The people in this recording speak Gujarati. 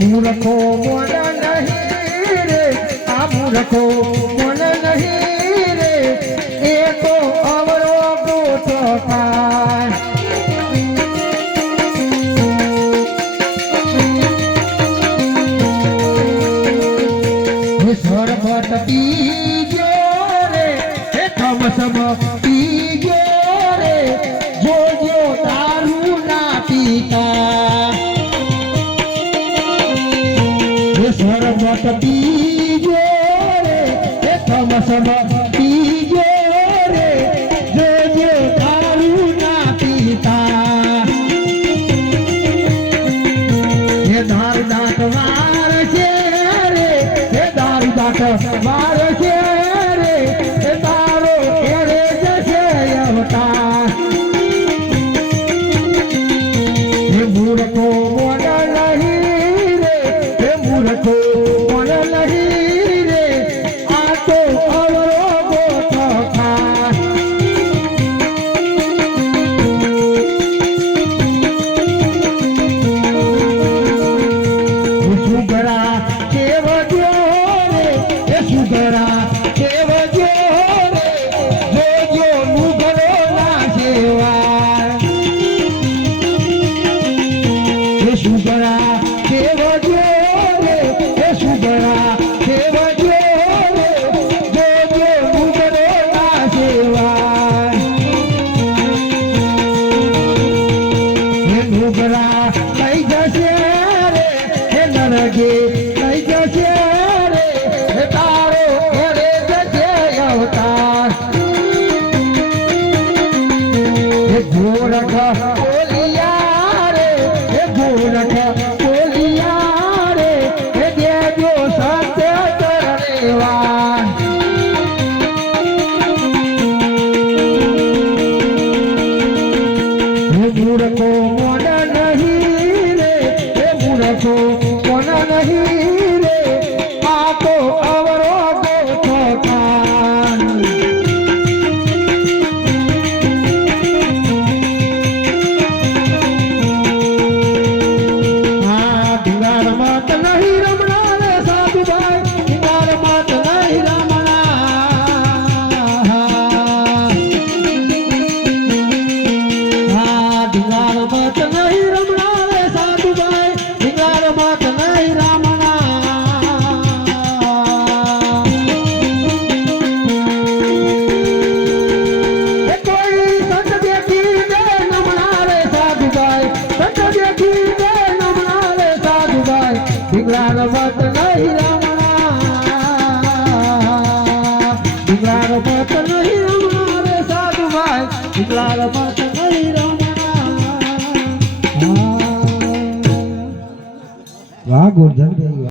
મૂર્ખો મોન નહીં રે, આ મૂર્ખો મોન નહીં રે, એ તો અવરો ગોઠો થાય. શરબત પીજો રે, એ થમસમ પીજો રે, જોજો દારૂ ના પીતા. શરબત પીજો રે, એ થમસમ પીજો રે, જોજો દારૂ ના પીતા. એ દારૂ દાંત વાર છે રે, એ દારૂ દાંત વાર છે રે, એ તારો ઘેરે જશે અવતાર. એ મૂર્ખો મોન નહીં રે, એ મૂર્ખો મોન નહીં રે, આ તો અવરો ગોઠો થાય. સુગરા કેવજો રે, એ સુગરા કેવજો રે, જોજો નુગરો ના સેવા. એ સુગરા કેવજો રે, એ સુગરા કેવજો રે, જોજો નુગરો ના સેવા. એ નુગરા લઈ જશે રે, એ નરગે લઈ જશે રે, એ તારો ઘરે જશે અવતાર. એ ગોરખ બોલિયા રે, એ ગોરખ બોલિયા રે, એ દેજો સત્ય તરેવા. એ મૂર્ખો મોન નહીં રે, એ મૂર્ખો મોન નહીં રે, આ તો અવરો ગોઠો થાય. આ દિવારમાં તો નહીં રમણા રે સાધુભાઈ, દિવારમાં તો નહીં રમણા. આ દિવારમાં તો નહીં રમણા રે સાધુભાઈ, દિવારમાં તો નહીં રમણા. એ કોઈ સંત દેખીને નમણા રે સાધુભાઈ, સંત દેખીને નમણા રે સાધુભાઈ, દિવારમાં તો નહીં રમણા. દિવારમાં તો નહીં રમણા રે સાધુભાઈ, દિવારમાં તો નહીં રમણા. વાહ ગોરધન.